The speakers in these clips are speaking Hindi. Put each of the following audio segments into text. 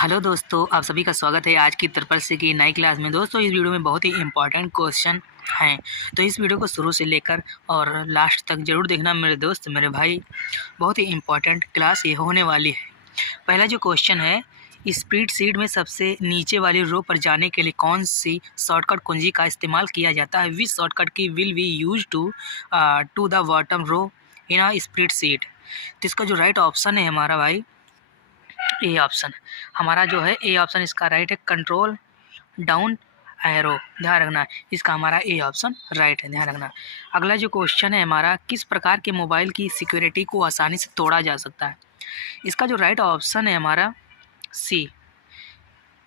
हेलो दोस्तों, आप सभी का स्वागत है आज की तरफ की नई क्लास में। दोस्तों, इस वीडियो में बहुत ही इम्पोर्टेंट क्वेश्चन हैं, तो इस वीडियो को शुरू से लेकर और लास्ट तक ज़रूर देखना मेरे दोस्त, मेरे भाई। बहुत ही इम्पोर्टेंट क्लास ये होने वाली है। पहला जो क्वेश्चन है, स्प्रेडशीट में सबसे नीचे वाली रो पर जाने के लिए कौन सी शॉर्टकट कुंजी का इस्तेमाल किया जाता है? Which shortcut key will be use to the bottom row in a spreadsheet? तो इसका जो राइट ऑप्शन है हमारा भाई, ए ऑप्शन। हमारा जो है ए ऑप्शन इसका राइट है, कंट्रोल डाउन एरो। ध्यान रखना, इसका हमारा ए ऑप्शन राइट है, ध्यान रखना। अगला जो क्वेश्चन है हमारा, किस प्रकार के मोबाइल की सिक्योरिटी को आसानी से तोड़ा जा सकता है? इसका जो राइट ऑप्शन है हमारा सी,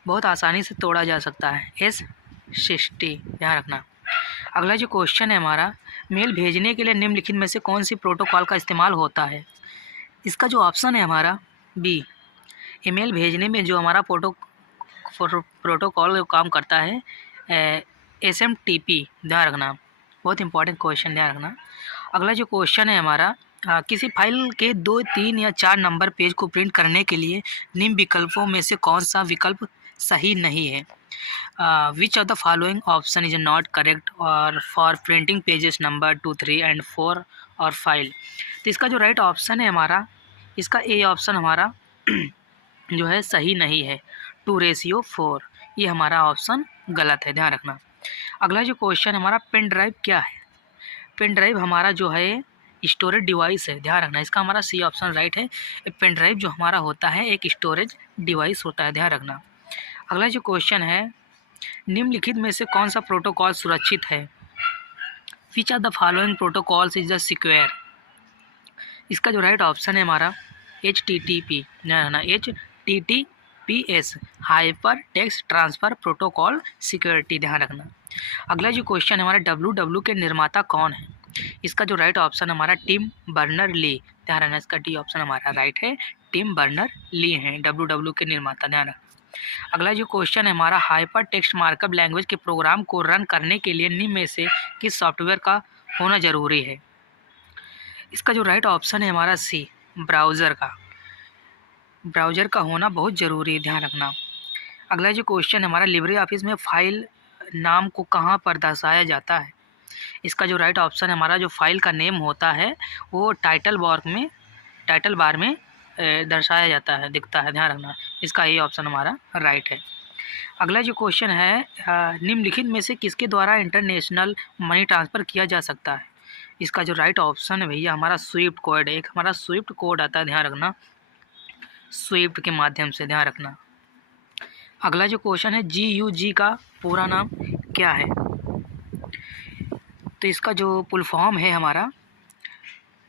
बहुत आसानी से तोड़ा जा सकता है, S60। ध्यान रखना। अगला जो क्वेश्चन है हमारा, मेल भेजने के लिए निम्नलिखित में से कौन सी प्रोटोकॉल का इस्तेमाल होता है? इसका जो ऑप्शन है हमारा बी, ईमेल भेजने में जो हमारा प्रोटोकॉल काम करता है, SMTP। ध्यान रखना, बहुत इंपॉर्टेंट क्वेश्चन, ध्यान रखना। अगला जो क्वेश्चन है हमारा, किसी फाइल के 2, 3 या 4 नंबर पेज को प्रिंट करने के लिए निम्न विकल्पों में से कौन सा विकल्प सही नहीं है? Which of the following option is not correct or for printing pages number 2, 3 and 4 or file? तो इसका जो राइट ऑप्शन है हमारा, इसका ए ऑप्शन हमारा जो है सही नहीं है, 2:4। ये हमारा ऑप्शन गलत है, ध्यान रखना। अगला जो क्वेश्चन हमारा, पेन ड्राइव क्या है? पेन ड्राइव हमारा जो है स्टोरेज डिवाइस है, ध्यान रखना। इसका हमारा सी ऑप्शन राइट है। पेन ड्राइव जो हमारा होता है एक स्टोरेज डिवाइस होता है, ध्यान रखना। अगला जो क्वेश्चन है, निम्नलिखित में से कौन सा प्रोटोकॉल सुरक्षित है? Which are the following protocols is the secure? इसका जो राइट ऑप्शन है हमारा HTTP। ध्यान रखना, HTTPS, hyper text transfer protocol security. ध्यान रखना। अगला जो क्वेश्चन है हमारा, WW के निर्माता कौन है? इसका जो राइट ऑप्शन हमारा टिम बर्नर ली। ध्यान रखना, इसका डी ऑप्शन हमारा राइट है, टिम बर्नर ली हैं WW के निर्माता, ध्यान रखना। अगला जो क्वेश्चन है हमारा, हाइपर टेक्स्ट मार्कअप लैंग्वेज के प्रोग्राम को रन करने के लिए निम्न में से किस सॉफ्टवेयर का होना ज़रूरी है? इसका जो राइट ऑप्शन है हमारा सी, ब्राउज़र का होना बहुत ज़रूरी है, ध्यान रखना। अगला जो क्वेश्चन है हमारा, लिब्रे ऑफिस में फ़ाइल नाम को कहाँ पर दर्शाया जाता है? इसका जो राइट ऑप्शन है हमारा, जो फाइल का नेम होता है वो टाइटल बार में दर्शाया जाता है, दिखता है, ध्यान रखना। इसका ये ऑप्शन हमारा राइट है। अगला जो क्वेश्चन है, निम्नलिखित में से किसके द्वारा इंटरनेशनल मनी ट्रांसफ़र किया जा सकता है? इसका जो राइट ऑप्शन है भैया हमारा स्विफ्ट कोड, एक हमारा स्विफ्ट कोड आता है, ध्यान रखना, स्विफ्ट के माध्यम से, ध्यान रखना। अगला जो क्वेश्चन है, GUG का पूरा नाम क्या है? तो इसका जो फुल फॉर्म है हमारा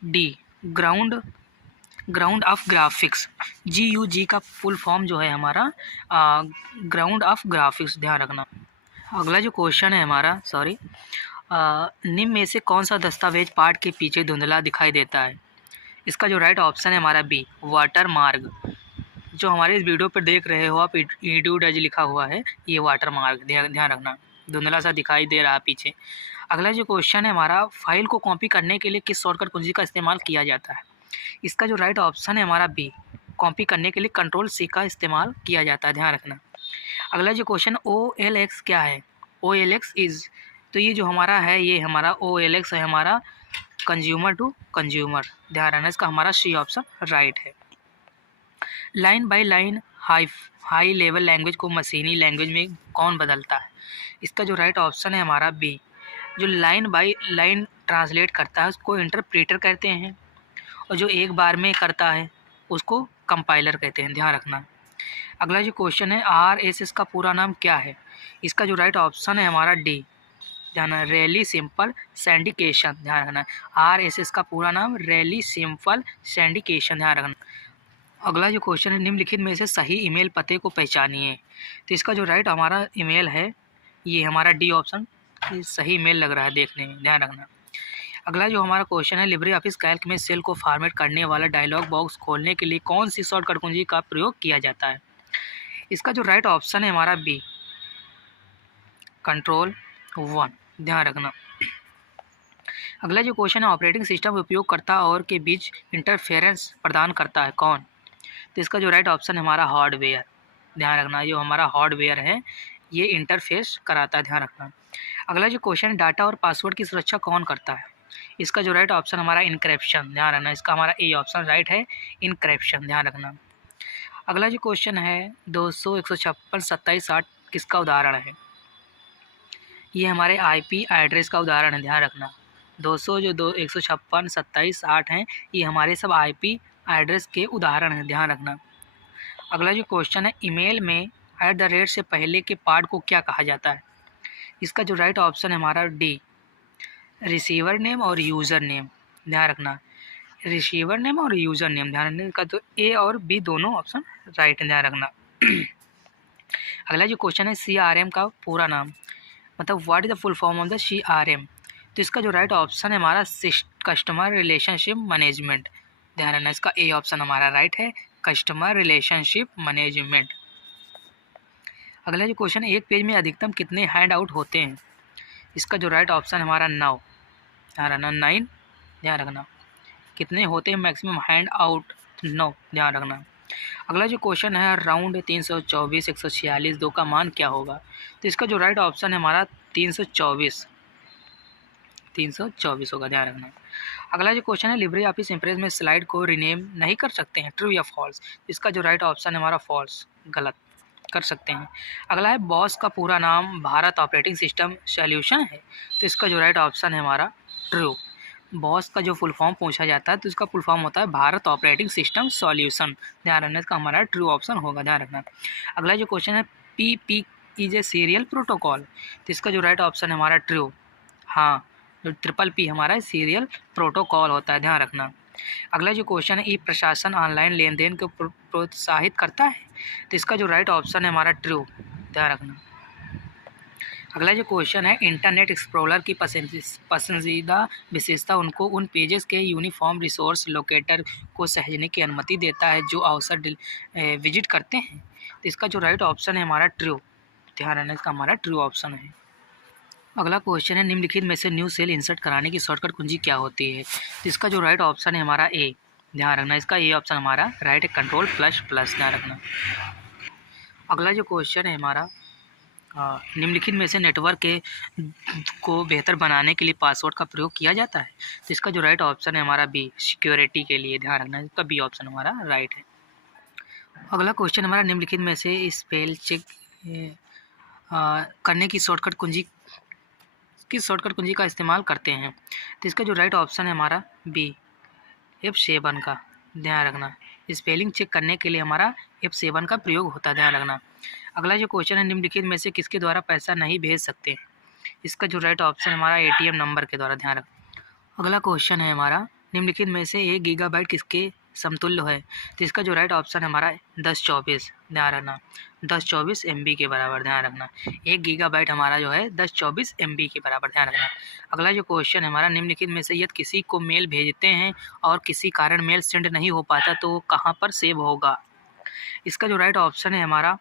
D, ground of graphics. GUG का फुल फॉर्म जो है हमारा ग्राउंड ऑफ ग्राफिक्स, ध्यान रखना। अगला जो क्वेश्चन है हमारा, निम्न में से कौन सा दस्तावेज पाठ के पीछे धुंधला दिखाई देता है? इसका जो राइट ऑप्शन है हमारा बी, वाटर मार्ग। जो हमारे इस वीडियो पर देख रहे हो आप, EDUDG लिखा हुआ है, ये वाटर मार्ग, ध्यान रखना, धुंधला सा दिखाई दे रहा है पीछे। अगला जो क्वेश्चन है हमारा, फाइल को कॉपी करने के लिए किस शॉर्टकट कुंजी का इस्तेमाल किया जाता है? इसका जो राइट ऑप्शन है हमारा बी, कॉपी करने के लिए Ctrl+C का इस्तेमाल किया जाता है, ध्यान रखना। अगला जो क्वेश्चन, OLX क्या है? OLX इज़, तो ये जो हमारा है, ये हमारा OLX है हमारा कंज्यूमर टू कंज्यूमर, ध्यान रखना। इसका हमारा सी ऑप्शन राइट है। Line by line high level language को मशीनी लैंग्वेज में कौन बदलता है? इसका जो राइट ऑप्शन है हमारा बी, जो लाइन बाय लाइन ट्रांसलेट करता है उसको इंटरप्रेटर कहते हैं, और जो एक बार में करता है उसको कंपाइलर कहते हैं, ध्यान रखना। अगला जो क्वेश्चन है, RSS का पूरा नाम क्या है? इसका जो राइट ऑप्शन है हमारा डी, ध्यान, रैली सिंपल सिंडिकेशन, ध्यान रखना। RSS का पूरा नाम रैली सिंपल सिंडिकेशन, ध्यान रखना। अगला जो क्वेश्चन है, निम्नलिखित में से सही ईमेल पते को पहचानिए। तो इसका जो राइट हमारा ईमेल है, ये हमारा डी ऑप्शन, ये सही ईमेल लग रहा है देखने में, ध्यान रखना। अगला जो हमारा क्वेश्चन है, लिब्रे ऑफिस कैल्क में सेल को फॉर्मेट करने वाला डायलॉग बॉक्स खोलने के लिए कौन सी शॉर्टकट कुंजी का प्रयोग किया जाता है? इसका जो राइट ऑप्शन है हमारा बी, Ctrl+1, ध्यान रखना। अगला जो क्वेश्चन है, ऑपरेटिंग सिस्टम उपयोगकर्ता और के बीच इंटरफेरेंस प्रदान करता है कौन? तो इसका जो राइट ऑप्शन है हमारा हार्डवेयर, ध्यान रखना, जो हमारा हार्डवेयर है ये इंटरफेस कराता है, ध्यान रखना। अगला जो क्वेश्चन है, डाटा और पासवर्ड की सुरक्षा कौन करता है? इसका जो राइट ऑप्शन हमारा इनक्रिप्शन, ध्यान रखना, इसका हमारा ए ऑप्शन राइट है, इनक्रिप्शन, ध्यान रखना। अगला जो क्वेश्चन है 200 156 27 8 किसका उदाहरण है? ये हमारे आईपी एड्रेस का उदाहरण है, ध्यान रखना। 200 जो 156 27 8 हैं, ये हमारे सब आईपी एड्रेस के उदाहरण हैं, ध्यान रखना। अगला जो क्वेश्चन है, ईमेल में @ से पहले के पार्ट को क्या कहा जाता है? इसका जो राइट ऑप्शन है हमारा डी, रिसीवर नेम और यूज़र नेम, ध्यान रखना। रिसीवर नेम और यूज़र नेम, ध्यान रखना, इसका तो ए और बी दोनों ऑप्शन राइट है, ध्यान रखना। अगला जो क्वेश्चन है, CRM का पूरा नाम, मतलब what is the full form of the CRM? तो इसका जो राइट ऑप्शन है हमारा कस्टमर रिलेशनशिप मैनेजमेंट, ध्यान रखना, इसका ए ऑप्शन हमारा राइट है, कस्टमर रिलेशनशिप मैनेजमेंट। अगला जो क्वेश्चन है, एक पेज में अधिकतम कितने हैंड आउट होते हैं? इसका जो राइट ऑप्शन हमारा 9, ध्यान रखना, 9, ध्यान रखना। कितने होते हैं मैक्सिमम हैंड आउट? 9, ध्यान रखना। अगला जो क्वेश्चन है, राउंड 324 146 2 का मान क्या होगा? तो इसका जो राइट ऑप्शन है हमारा 324 होगा, ध्यान रखना। अगला जो क्वेश्चन है, लिब्रे ऑफिस इम्प्रेस में स्लाइड को रीनेम नहीं कर सकते हैं, ट्रू या फॉल्स? इसका जो राइट ऑप्शन है हमारा फॉल्स, गलत, कर सकते हैं। अगला है, बॉस का पूरा नाम भारत ऑपरेटिंग सिस्टम सॉल्यूशन है, तो इसका जो राइट ऑप्शन है हमारा ट्रू। बॉस का जो फुल फॉर्म पूछा जाता है तो इसका फुल फॉर्म होता है भारत ऑपरेटिंग सिस्टम सॉल्यूशन, ध्यान रखना, इसका हमारा ट्रू ऑप्शन होगा, ध्यान रखना। अगला जो क्वेश्चन है, PP is a serial protocol, तो इसका जो राइट ऑप्शन है हमारा ट्रू, हाँ, जो PP हमारा सीरियल प्रोटोकॉल होता है, ध्यान रखना। अगला जो क्वेश्चन है, ई प्रशासन ऑनलाइन लेन देन को प्रोत्साहित करता है, तो इसका जो राइट ऑप्शन है हमारा ट्रू, ध्यान रखना। अगला जो क्वेश्चन है, इंटरनेट एक्सप्लोरर की पसंदीदा विशेषता उनको उन पेजेस के यूनिफॉर्म रिसोर्स लोकेटर को सहेजने की अनुमति देता है जो अवसर विजिट करते हैं, तो इसका जो राइट ऑप्शन है हमारा ट्रू, ध्यान रखना, इसका हमारा ट्रू ऑप्शन है। अगला क्वेश्चन है, निम्नलिखित में से न्यू सेल इंसर्ट कराने की शॉर्टकट कुंजी क्या होती है? तो इसका जो राइट ऑप्शन है हमारा ए, ध्यान रखना, इसका ए ऑप्शन हमारा राइट है, कंट्रोल++, ध्यान रखना। अगला जो क्वेश्चन है हमारा, निम्नलिखित में से नेटवर्क को बेहतर बनाने के लिए पासवर्ड का प्रयोग किया जाता है, तो इसका जो राइट ऑप्शन है हमारा बी, सिक्योरिटी के लिए, ध्यान रखना, इसका बी ऑप्शन हमारा राइट है। अगला क्वेश्चन हमारा, निम्नलिखित में से स्पेल चेक करने की शॉर्टकट कुंजी किस शॉर्टकट कुंजी का इस्तेमाल करते हैं? तो इसका जो राइट ऑप्शन है हमारा बी, F7 का, ध्यान रखना। स्पेलिंग चेक करने के लिए हमारा F7 का प्रयोग होता है, ध्यान रखना। अगला जो क्वेश्चन है, निम्नलिखित में से किसके द्वारा पैसा नहीं भेज सकते? इसका जो राइट ऑप्शन है हमारा ATM नंबर के द्वारा, ध्यान रखना। अगला क्वेश्चन है हमारा, निम्नलिखित में से 1 गीगाबाइट किसके समतुल्य है? तो इसका जो राइट ऑप्शन है हमारा 1024, ध्यान रखना, 1024 MB के बराबर, ध्यान रखना। 1 गीगाबाइट हमारा जो है 1024 MB के बराबर, ध्यान रखना। अगला जो क्वेश्चन है हमारा, निम्नलिखित में से यदि किसी को मेल भेजते हैं और किसी कारण मेल सेंड नहीं हो पाता तो कहाँ पर सेव होगा? इसका जो राइट ऑप्शन है हमारा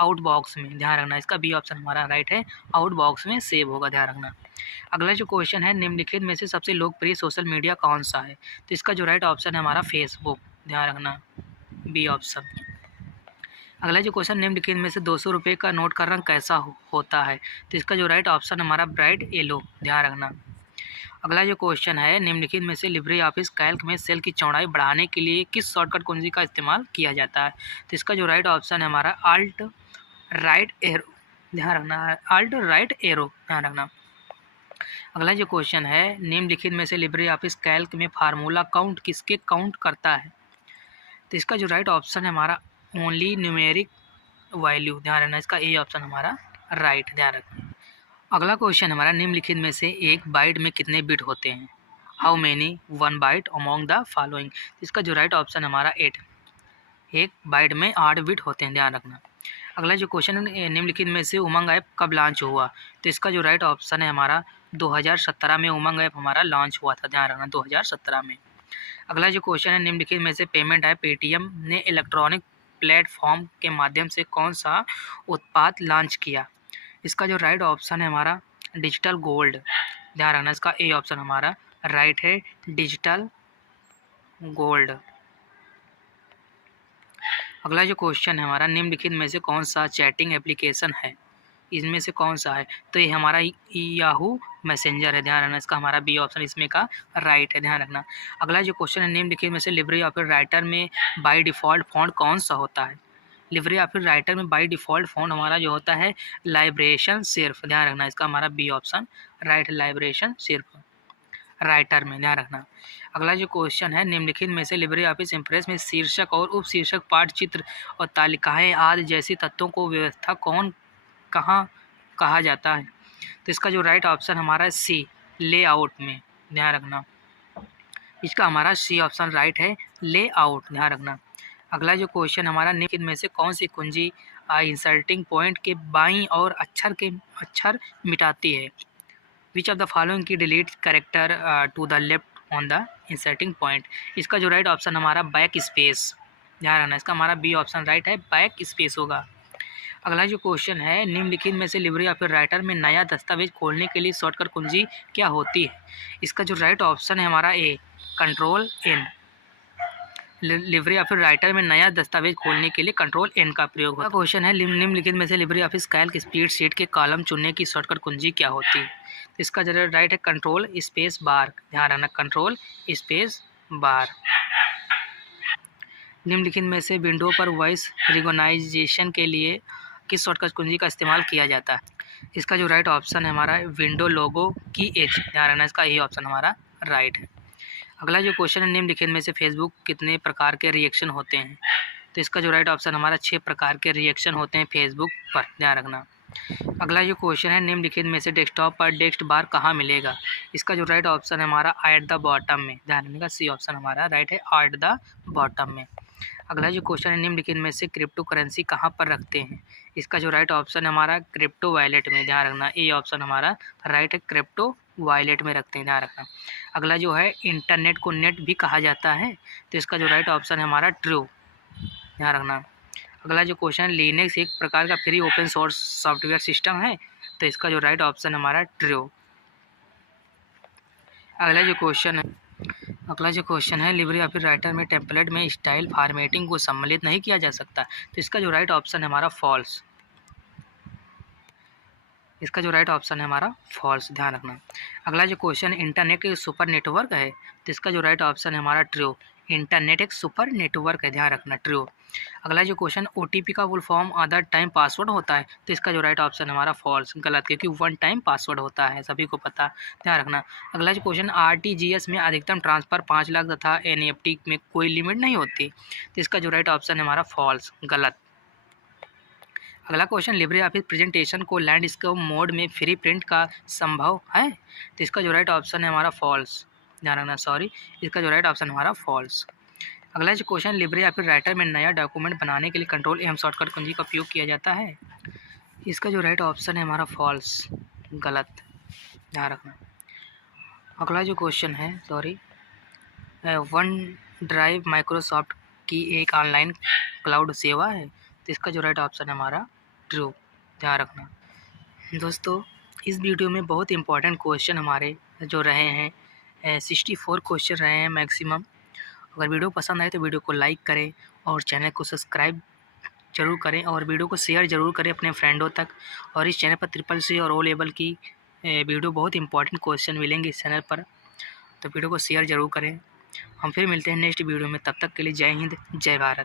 आउटबॉक्स में, ध्यान रखना, इसका बी ऑप्शन हमारा राइट है, आउटबॉक्स में सेव होगा, ध्यान रखना। अगला जो क्वेश्चन है, निम्नलिखित में से सबसे लोकप्रिय सोशल मीडिया कौन सा है? तो इसका जो राइट ऑप्शन है हमारा फेसबुक, ध्यान रखना, बी ऑप्शन। अगला जो क्वेश्चन, निम्नलिखित में से 200 रुपये का नोट का रंग कैसा होता है? तो इसका जो राइट ऑप्शन हमारा ब्राइट येलो, ध्यान रखना। अगला जो क्वेश्चन है, निम्नलिखित में से लिब्रे ऑफिस कैल्क में सेल की चौड़ाई बढ़ाने के लिए किस शॉर्टकट कुंजी का इस्तेमाल किया जाता है? तो इसका जो राइट ऑप्शन है हमारा आल्ट राइट एरो, ध्यान रखना, आल्ट राइट एरो, ध्यान रखना। अगला जो क्वेश्चन है, निम्नलिखित में से लिब्रे ऑफिस कैल्क में फार्मूला काउंट किसके काउंट करता है? तो इसका जो राइट ऑप्शन है हमारा ओनली न्यूमेरिक वैल्यू, ध्यान रखना, इसका ए ऑप्शन हमारा राइट, ध्यान रखना। अगला क्वेश्चन हमारा, निम्नलिखित में से एक बाइट में कितने बिट होते हैं? How many 1 byte among the following? इसका जो राइट ऑप्शन हमारा 8, एक बाइट में 8 बिट होते हैं, ध्यान रखना। अगला जो क्वेश्चन है, निम्नलिखित में से उमंग ऐप कब लॉन्च हुआ? तो इसका जो राइट ऑप्शन है हमारा 2017 में उमंग ऐप हमारा लॉन्च हुआ था, ध्यान रखना, 2017 में। अगला जो क्वेश्चन है, निम्नलिखित में से पेमेंट ऐप पेटीएम ने इलेक्ट्रॉनिक प्लेटफॉर्म के माध्यम से कौन सा उत्पाद लॉन्च किया? इसका जो राइट ऑप्शन है हमारा डिजिटल गोल्ड, ध्यान रखना, इसका ए ऑप्शन हमारा राइट है, डिजिटल गोल्ड। अगला जो क्वेश्चन है हमारा, निम्नलिखित में से कौन सा चैटिंग एप्लीकेशन है, इसमें से कौन सा है? तो ये हमारा याहू मैसेंजर है, ध्यान रखना, इसका हमारा बी ऑप्शन इसमें का राइट है, ध्यान रखना। अगला जो क्वेश्चन है, निम्नलिखित में से लिब्रे ऑफिस राइटर में बाय डिफ़ॉल्ट फ़ॉन्ट कौन सा होता है? लिब्रे ऑफिस राइटर में बाय डिफ़ॉल्ट फ़ॉन्ट हमारा जो होता है लाइब्रेशन सिर्फ, ध्यान रखना, इसका हमारा बी ऑप्शन राइट है, लाइब्रेशन सिर्फ राइटर में, ध्यान रखना। अगला जो क्वेश्चन है, निम्नलिखित में से लिब्रे ऑफिस इम्प्रेस में शीर्षक और उप शीर्षक पाठ चित्र और तालिकाएँ आदि जैसी तत्वों को व्यवस्था कहाँ कहा जाता है? तो इसका जो राइट ऑप्शन हमारा सी, लेआउट में, ध्यान रखना, इसका हमारा सी ऑप्शन राइट है, लेआउट, ध्यान रखना। अगला जो क्वेश्चन हमारा, निम्नलिखित में से कौन सी कुंजी इंसर्टिंग पॉइंट के बाईं और अक्षर मिटाती है? Which of the following key delete character to the left on the inserting point? इसका जो राइट ऑप्शन हमारा बैक स्पेस, ध्यान रखना, इसका हमारा बी ऑप्शन राइट है, बैक स्पेस होगा। अगला जो क्वेश्चन है, निम्नलिखित में से लिब्रे ऑफिस राइटर में नया दस्तावेज खोलने के लिए शॉर्टकट कुंजी क्या होती है? इसका जो राइट ऑप्शन है हमारा A, control N. LibreOffice Writer में नया दस्तावेज खोलने के लिए कंट्रोल एन का प्रयोग होता है। क्वेश्चन है, निम्नलिखित में से Libre office Calc spread sheet के कॉलम चुनने की शॉर्टकट कुंजी क्या होती है? इसका जो राइट है कंट्रोल स्पेस बार, ध्यान रखना, कंट्रोल स्पेस बार। निम्नलिखित में से विंडो पर वॉइस रिकॉग्निशन के लिए किस शॉर्टकट कुंजी का इस्तेमाल किया जाता है? इसका जो राइट ऑप्शन है हमारा विंडो लोगो की एज, ध्यान रखना, इसका यही ऑप्शन हमारा राइट है। अगला जो क्वेश्चन है, निम्नलिखित में से फेसबुक कितने प्रकार के रिएक्शन होते हैं? तो इसका जो राइट ऑप्शन हमारा 6 प्रकार के रिएक्शन होते हैं फेसबुक पर, ध्यान रखना। अगला जो क्वेश्चन है, निम्नलिखित में से डेस्कटॉप पर टेक्स्ट बार कहाँ मिलेगा? इसका जो राइट ऑप्शन है हमारा एट द बॉटम में, ध्यान रखने का सी ऑप्शन हमारा राइट है, एट द बॉटम में। अगला जो क्वेश्चन है, निम्नलिखित में से क्रिप्टो करेंसी कहाँ पर रखते हैं? इसका जो राइट ऑप्शन है हमारा क्रिप्टो वॉलेट में, ध्यान रखना, ए ऑप्शन हमारा राइट है, क्रिप्टो वॉलेट में रखते हैं, ध्यान रखना। अगला जो है, इंटरनेट को नेट भी कहा जाता है, तो इसका जो राइट ऑप्शन है हमारा ट्रू, ध्यान रखना। अगला जो क्वेश्चन है, लिनक्स एक प्रकार का free open source software system है, तो इसका जो राइट ऑप्शन हमारा ट्रू। अगला जो क्वेश्चन है, लिब्रे ऑफिस राइटर में टेम्पलेट में स्टाइल फॉर्मेटिंग को सम्मिलित नहीं किया जा सकता, तो इसका जो राइट ऑप्शन है हमारा फॉल्स, इसका जो राइट ऑप्शन है हमारा फॉल्स, ध्यान रखना। अगला जो क्वेश्चन है, इंटरनेट एक सुपर नेटवर्क है, तो इसका जो राइट ऑप्शन है हमारा ट्रू, इंटरनेट एक सुपर नेटवर्क है, ध्यान रखना, ट्रू। अगला जो क्वेश्चन, ओटीपी का full form other time password होता है, तो इसका जो राइट ऑप्शन है हमारा फॉल्स, गलत, क्योंकि वन टाइम पासवर्ड होता है, सभी को पता, ध्यान रखना। अगला जो क्वेश्चन, आरटीजीएस में अधिकतम ट्रांसफ़र 5 लाख तथा एनईएफटी में कोई लिमिट नहीं होती, तो इसका जो राइट ऑप्शन है हमारा फॉल्स, गलत। अगला क्वेश्चन, लिब्रे ऑफिस प्रेजेंटेशन को लैंडस्केप मोड में फ्री प्रिंट का संभव है, तो इसका जो राइट ऑप्शन है हमारा फॉल्स, ध्यान रखना, सॉरी, इसका जो राइट ऑप्शन हमारा फॉल्स। अगला जो क्वेश्चन, लिब्रे ऑफिस राइटर में नया डॉक्यूमेंट बनाने के लिए कंट्रोल एम शॉर्टकट कुंजी का उपयोग किया जाता है, इसका जो राइट ऑप्शन है हमारा फॉल्स, गलत, ध्यान रखना। अगला जो क्वेश्चन है, सॉरी, वन ड्राइव माइक्रोसॉफ्ट की एक ऑनलाइन क्लाउड सेवा है, तो इसका जो राइट ऑप्शन है हमारा ट्रू, ध्यान रखना। दोस्तों, इस वीडियो में बहुत इंपॉर्टेंट क्वेश्चन हमारे जो रहे हैं, 64 क्वेश्चन रहे हैं मैक्सिमम। अगर वीडियो पसंद आए तो वीडियो को लाइक करें और चैनल को सब्सक्राइब जरूर करें और वीडियो को शेयर ज़रूर करें अपने फ्रेंडों तक। और इस चैनल पर ट्रिपल सी और ओ लेवल की वीडियो, बहुत इंपॉर्टेंट क्वेश्चन मिलेंगे इस चैनल पर, तो वीडियो को शेयर ज़रूर करें। हम फिर मिलते हैं नेक्स्ट वीडियो में, तब तक के लिए जय हिंद, जय भारत।